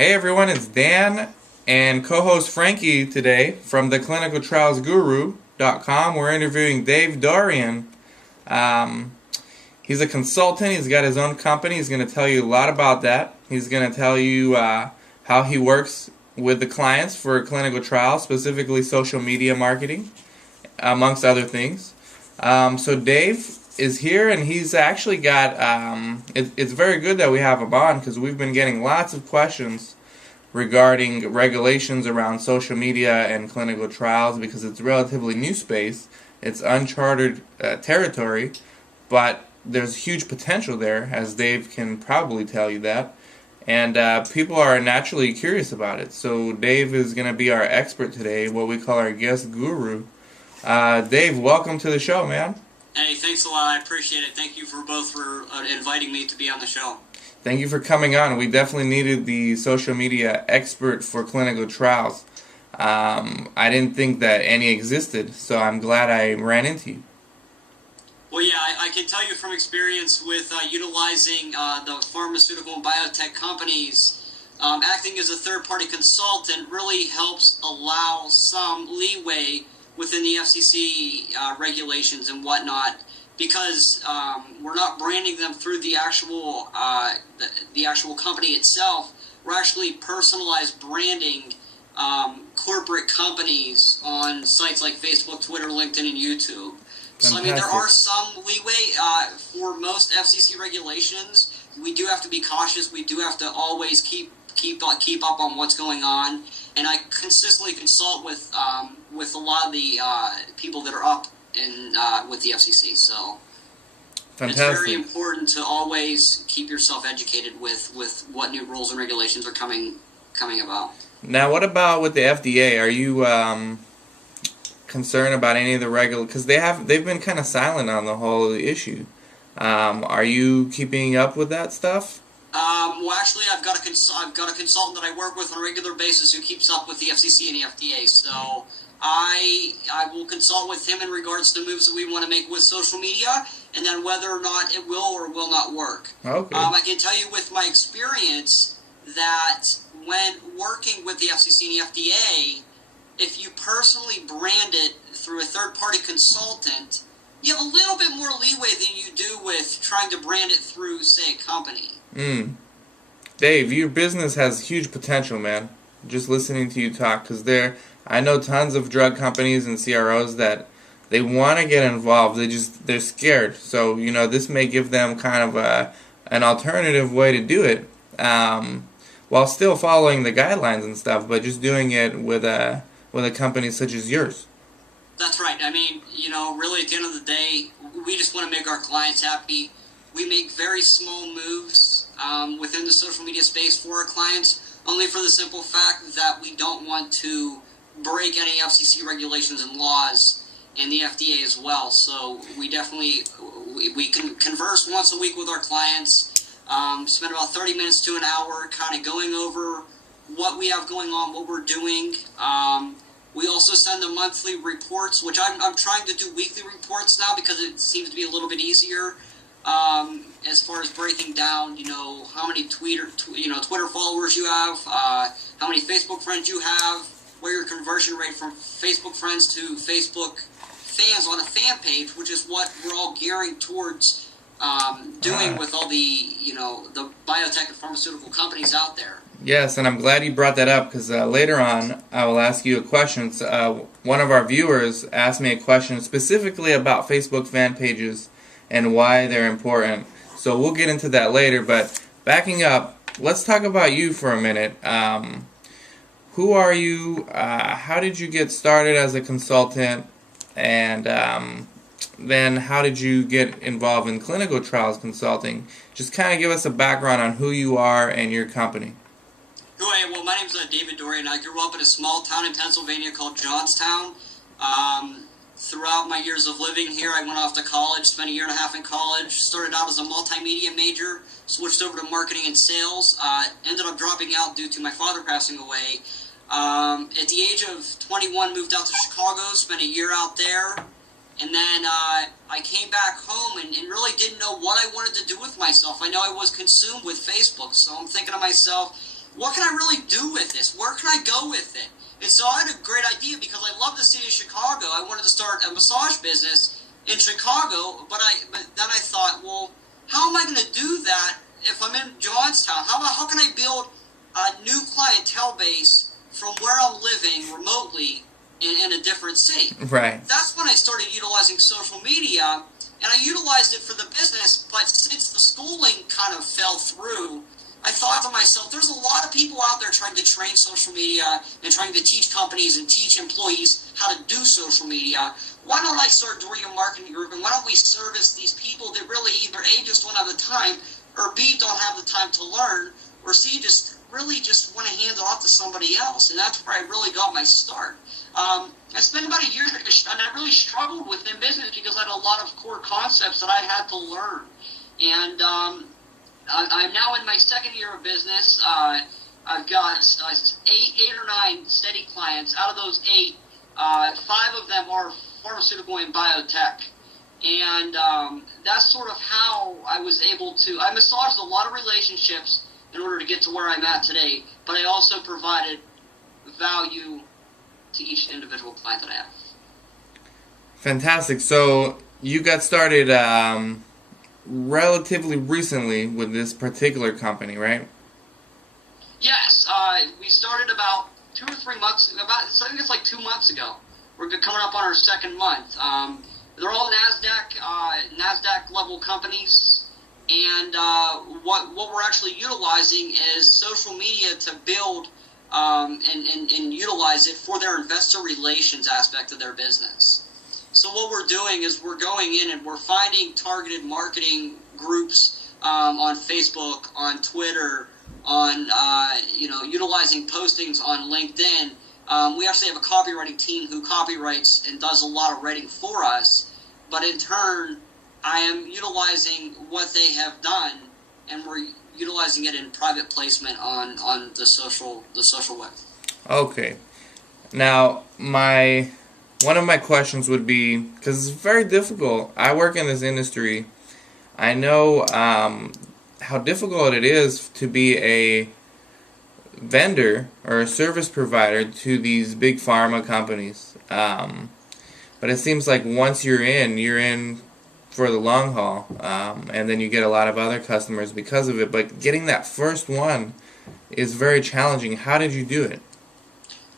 Hey everyone, it's Dan and co-host Frankie today from the clinicaltrialsguru.com. We're interviewing Dave Dorian. He's a consultant. He's got his own company. He's going to tell you a lot about that. He's going to tell you how he works with the clients for clinical trials, specifically social media marketing, amongst other things. So Dave is here, and he's actually got, it's very good that we have him on because we've been getting lots of questions regarding regulations around social media and clinical trials because it's a relatively new space. It's uncharted territory, but there's huge potential there, as Dave can probably tell you that. And people are naturally curious about it. So Dave is going to be our expert today, what we call our guest guru. Dave, welcome to the show, man. Hey, thanks a lot. I appreciate it. Thank you for inviting me to be on the show. Thank you for coming on. We definitely needed the social media expert for clinical trials. I didn't think that any existed, so I'm glad I ran into you. Well, yeah, I can tell you from experience with utilizing the pharmaceutical and biotech companies, acting as a third-party consultant really helps allow some leeway within the FCC regulations and whatnot, because we're not branding them through the actual company itself. We're actually personalized branding corporate companies on sites like Facebook, Twitter, LinkedIn, and YouTube. So I mean, there are some leeway for most FCC regulations. We do have to be cautious. We do have to always keep up on what's going on. And I consistently consult with a lot of the people that are up in with the FCC. So Fantastic. It's very important to always keep yourself educated with what new rules and regulations are coming about. Now, what about with the FDA? Are you concerned about any of the because they've been kind of silent on the whole issue? Are you keeping up with that stuff? Well, actually, I've got a consultant that I work with on a regular basis who keeps up with the FCC and the FDA. So I will consult with him in regards to moves that we want to make with social media, and then whether or not it will or will not work. Okay. I can tell you with my experience that when working with the FCC and the FDA, if you personally brand it through a third-party consultant, you have a little bit more leeway than you do with trying to brand it through, say, a company. Dave, your business has huge potential, man. Just listening to you talk, because I know tons of drug companies and CROs that they want to get involved. They're scared. So this may give them kind of an alternative way to do it, while still following the guidelines and stuff, but just doing it with a company such as yours. That's right. I mean, really at the end of the day, we just want to make our clients happy. We make very small moves within the social media space for our clients, only for the simple fact that we don't want to break any FCC regulations and laws, and the FDA as well. So we definitely we can converse once a week with our clients, spend about 30 minutes to an hour kind of going over what we have going on, what we're doing. We also send them monthly reports, which I'm trying to do weekly reports now because it seems to be a little bit easier as far as breaking down, how many Twitter followers you have, how many Facebook friends you have, what your conversion rate from Facebook friends to Facebook fans on a fan page, which is what we're all gearing towards doing with all the biotech and pharmaceutical companies out there. Yes, and I'm glad you brought that up because later on I will ask you a question. One of our viewers asked me a question specifically about Facebook fan pages and why they're important. So we'll get into that later, but backing up, let's talk about you for a minute. Who are you? How did you get started as a consultant? And then how did you get involved in clinical trials consulting? Just kind of give us a background on who you are and your company. Who I am? Well, my name is David Dorian. I grew up in a small town in Pennsylvania called Johnstown. Throughout my years of living here, I went off to college, spent a year and a half in college, started out as a multimedia major, switched over to marketing and sales, ended up dropping out due to my father passing away. At the age of 21, moved out to Chicago, spent a year out there, and then I came back home and really didn't know what I wanted to do with myself. I know I was consumed with Facebook, so I'm thinking to myself, what can I really do with this? Where can I go with it? And so I had a great idea because I love the city of Chicago. I wanted to start a massage business in Chicago, but then I thought, well, how am I going to do that if I'm in Johnstown? How can I build a new clientele base from where I'm living remotely in a different city? Right. That's when I started utilizing social media, and I utilized it for the business, but since the schooling kind of fell through, I thought to myself, there's a lot of people out there trying to train social media and trying to teach companies and teach employees how to do social media. Why don't I start Dorian Marketing Group, and why don't we service these people that really either A, just don't have the time, or B, don't have the time to learn, or C, just really just want to hand it off to somebody else. And that's where I really got my start. I spent about a year, and I really struggled within business because I had a lot of core concepts that I had to learn. And I'm now in my second year of business. I've got eight or nine steady clients. Out of those 8, 5 of them are pharmaceutical and biotech. And that's sort of how I was able to, I massaged a lot of relationships in order to get to where I'm at today, but I also provided value to each individual client that I have. Fantastic. So you got started relatively recently with this particular company, right? Yes. We started about 2 or 3 months, I think it's like 2 months ago. We're coming up on our second month. They're all NASDAQ level companies. And what we're actually utilizing is social media to build and utilize it for their investor relations aspect of their business. So what we're doing is we're going in and we're finding targeted marketing groups on Facebook, on Twitter, on utilizing postings on LinkedIn. We actually have a copywriting team who copyrights and does a lot of writing for us. But in turn, I am utilizing what they have done, and we're utilizing it in private placement on the social web. Okay. Now, one of my questions would be, because it's very difficult. I work in this industry. I know how difficult it is to be a vendor or a service provider to these big pharma companies. But it seems like once you're in for the long haul, and then you get a lot of other customers because of it. But getting that first one is very challenging. How did you do it?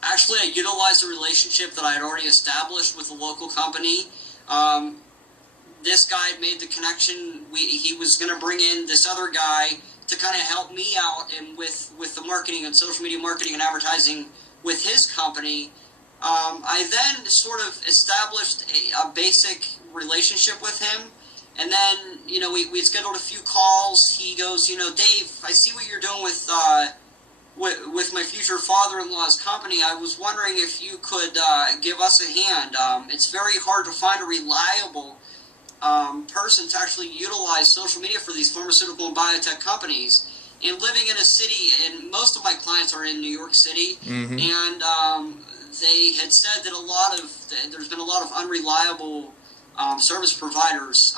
Actually, I utilized a relationship that I had already established with a local company. This guy had made the connection. He was going to bring in this other guy to kind of help me out and with the marketing and social media marketing and advertising with his company. I then sort of established a basic relationship with him, and then we scheduled a few calls. He goes, Dave, I see what you're doing with my future father-in-law's company. I was wondering if you could give us a hand. It's very hard to find a reliable person to actually utilize social media for these pharmaceutical and biotech companies. And living in a city, and most of my clients are in New York City, mm-hmm. and they had said that there's been a lot of unreliable service providers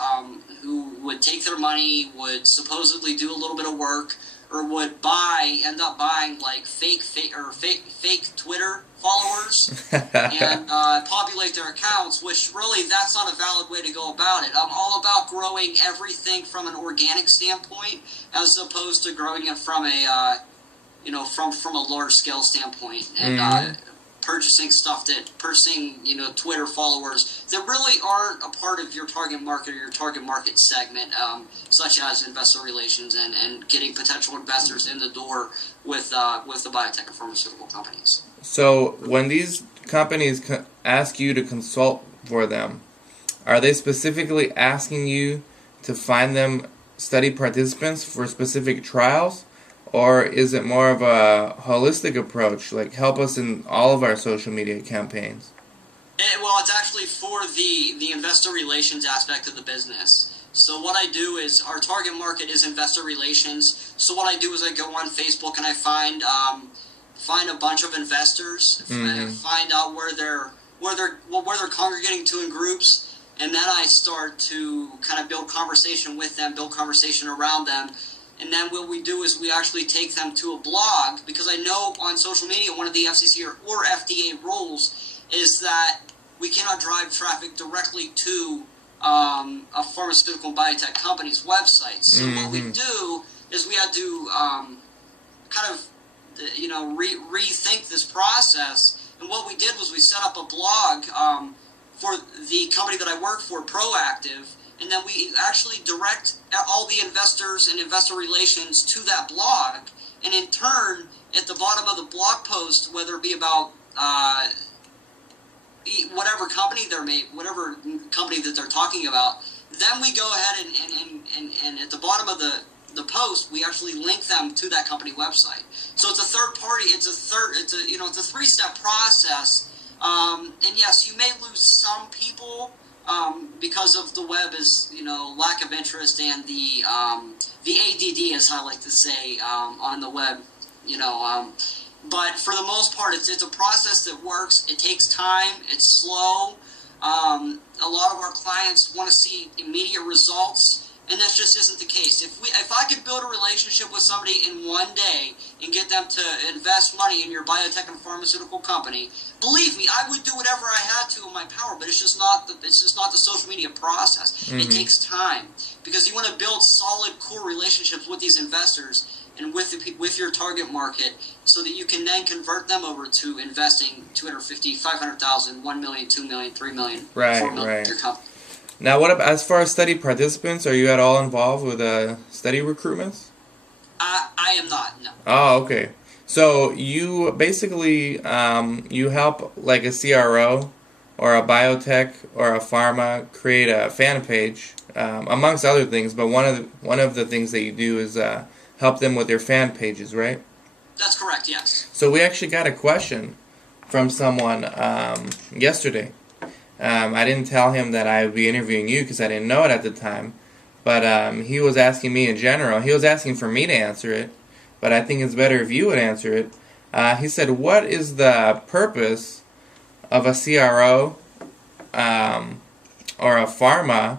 who would take their money, would supposedly do a little bit of work, or would end up buying like fake Twitter followers and populate their accounts, which really that's not a valid way to go about it. I'm all about growing everything from an organic standpoint as opposed to growing it from a from a large scale standpoint and purchasing Twitter followers that really aren't a part of your target market or your target market segment, such as investor relations and getting potential investors in the door with the biotech and pharmaceutical companies. So when these companies ask you to consult for them, are they specifically asking you to find them study participants for specific trials? Or is it more of a holistic approach, like help us in all of our social media campaigns? Well, it's actually for the investor relations aspect of the business. So what I do is, our target market is investor relations. So what I do is I go on Facebook and I find a bunch of investors, find out where they're congregating to in groups, and then I start to kind of build conversation with them, build conversation around them. And then what we do is we actually take them to a blog, because I know on social media one of the FCC or FDA rules is that we cannot drive traffic directly to a pharmaceutical and biotech company's website. So what we do is we had to kind of rethink this process. And what we did was we set up a blog for the company that I work for, Proactive, and then we actually direct all the investors and investor relations to that blog. And in turn, at the bottom of the blog post, whether it be about whatever company whatever company that they're talking about, then we go ahead and at the bottom of the post, we actually link them to that company website. So it's a third party. It's a three-step process. And yes, you may lose some people because of the web is lack of interest, and the ADD, as I like to say, on the web. But for the most part, it's a process that works. It takes time. It's slow. A lot of our clients want to see immediate results. And that just isn't the case. If I could build a relationship with somebody in one day and get them to invest money in your biotech and pharmaceutical company, believe me, I would do whatever I had to in my power. But it's just not the social media process. It takes time, because you want to build solid, core relationships with these investors and with your target market, so that you can then convert them over to investing $250,000, $500,000, $1 million, $2 million, $3 million, $4 million in your company. Now, what about, as far as study participants, are you at all involved with study recruitments? I am not, no. Oh, okay. So you basically you help like a CRO or a biotech or a pharma create a fan page, amongst other things. But one of the things that you do is help them with their fan pages, right? That's correct. Yes. So we actually got a question from someone yesterday. I didn't tell him that I would be interviewing you because I didn't know it at the time. But he was asking me in general. He was asking for me to answer it, but I think it's better if you would answer it. He said, what is the purpose of a CRO or a pharma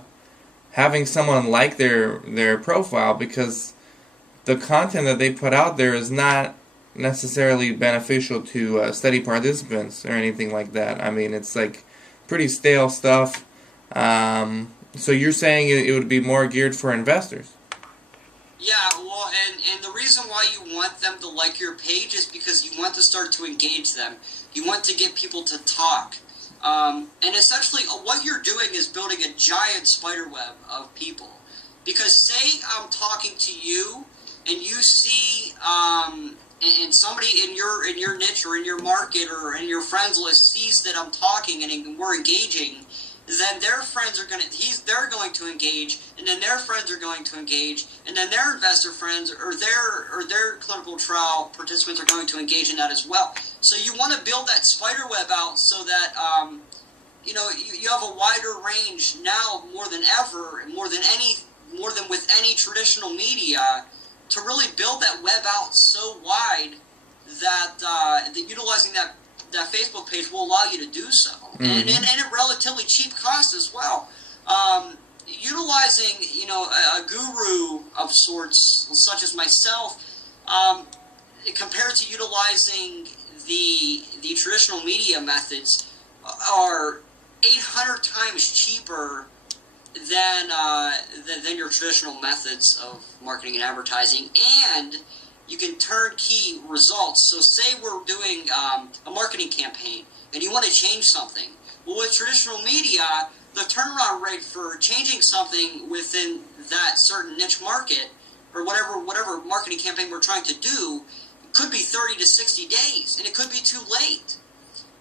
having someone like their profile? Because the content that they put out there is not necessarily beneficial to study participants or anything like that. I mean, it's like pretty stale stuff. So you're saying it would be more geared for investors? Yeah, well, and the reason why you want them to like your page is because you want to start to engage them. You want to get people to talk. And essentially, what you're doing is building a giant spider web of people. Because say I'm talking to you, and you see, and somebody in your niche or in your market or in your friends list sees that I'm talking and we're engaging, then their friends are they're going to engage, and then their friends are going to engage, and then their investor friends or their clinical trial participants are going to engage in that as well. So you want to build that spider web out so that you have a wider range now more than ever, more than with any traditional media, to really build that web out so wide that utilizing that Facebook page will allow you to do so, and at relatively cheap cost as well. Utilizing a guru of sorts, such as myself, compared to utilizing the traditional media methods, are 800 times cheaper than your traditional methods of marketing and advertising, and you can turnkey results. So say we're doing a marketing campaign and you want to change something. Well, with traditional media, the turnaround rate for changing something within that certain niche market or whatever marketing campaign we're trying to do could be 30 to 60 days, and it could be too late.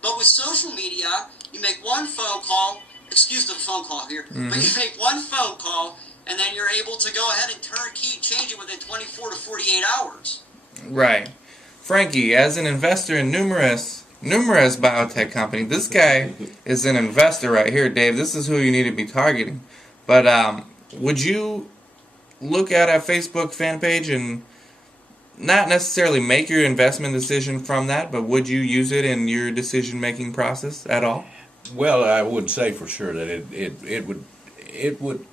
But with social media, you make one phone call, excuse the phone call here, but you make one phone call, and then you're able to go ahead and turnkey change it within 24 to 48 hours. Right. Frankie, as an investor in numerous biotech companies, this guy is an investor right here, Dave. This is who you need to be targeting. But would you look at a Facebook fan page and not necessarily make your investment decision from that, but would you use it in your decision-making process at all? Well, I would say for sure that it would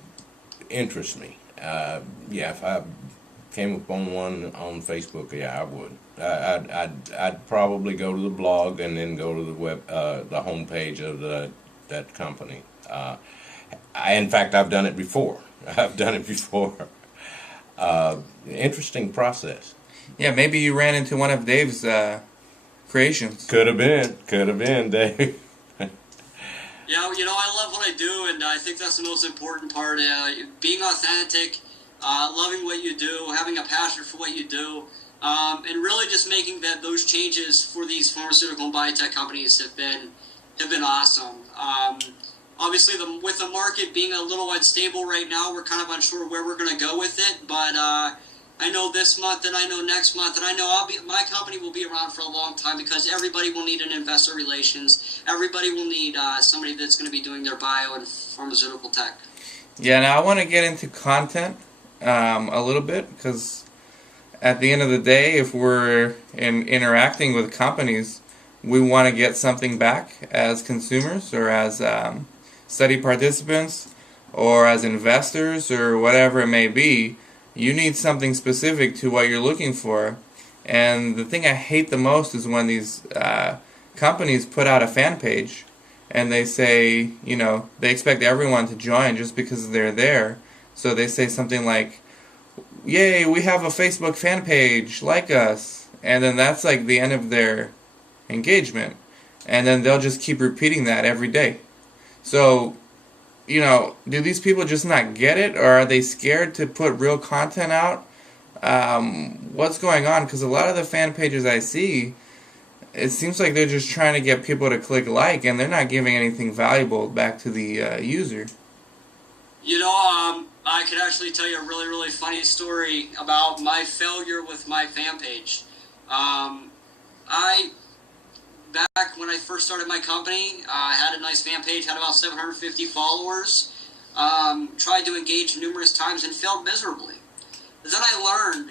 interest me. If I came upon one on Facebook, yeah, I would. I'd probably go to the blog and then go to the the homepage of that company. In fact, I've done it before. I've done it before. Interesting process. Yeah, maybe you ran into one of Dave's creations. Could have been, Dave. Yeah, I love what I do, and I think that's the most important part. Being authentic, loving what you do, having a passion for what you do, and really just making those changes for these pharmaceutical and biotech companies have been awesome. Obviously, with the market being a little unstable right now, we're kind of unsure where we're going to go with it, but I know this month, and I know next month, and I know my company will be around for a long time because everybody will need an investor relations. Everybody will need somebody that's going to be doing their bio and pharmaceutical tech. Yeah, now I want to get into content a little bit because at the end of the day, if we're interacting with companies, we want to get something back as consumers or as study participants or as investors or whatever it may be. You need something specific to what you're looking for. And the thing I hate the most is when these companies put out a fan page and they say, they expect everyone to join just because they're there. So they say something like, "Yay, we have a Facebook fan page, like us." And then that's like the end of their engagement. And then they'll just keep repeating that every day. So, do these people just not get it, or are they scared to put real content out? What's going on? Because a lot of the fan pages I see, it seems like they're just trying to get people to click like, and they're not giving anything valuable back to the user. I could actually tell you a really, really funny story about my failure with my fan page. Back when I first started my company, I had a nice fan page, had about 750 followers, tried to engage numerous times and failed miserably. Then I learned,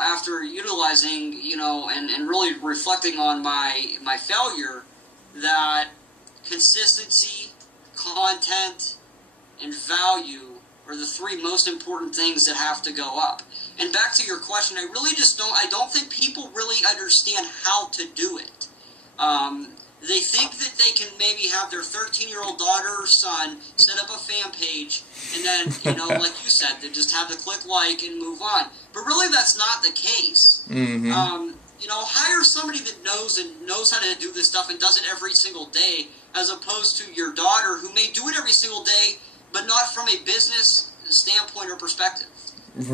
after utilizing, and really reflecting on my failure, that consistency, content, and value are the three most important things that have to go up. And back to your question, I don't think people really understand how to do it. They think that they can maybe have their 13-year-old daughter or son set up a fan page and then, like you said, they just have to click like and move on. But really that's not the case. Mm-hmm. Hire somebody that knows how to do this stuff and does it every single day, as opposed to your daughter who may do it every single day, but not from a business standpoint or perspective. Right.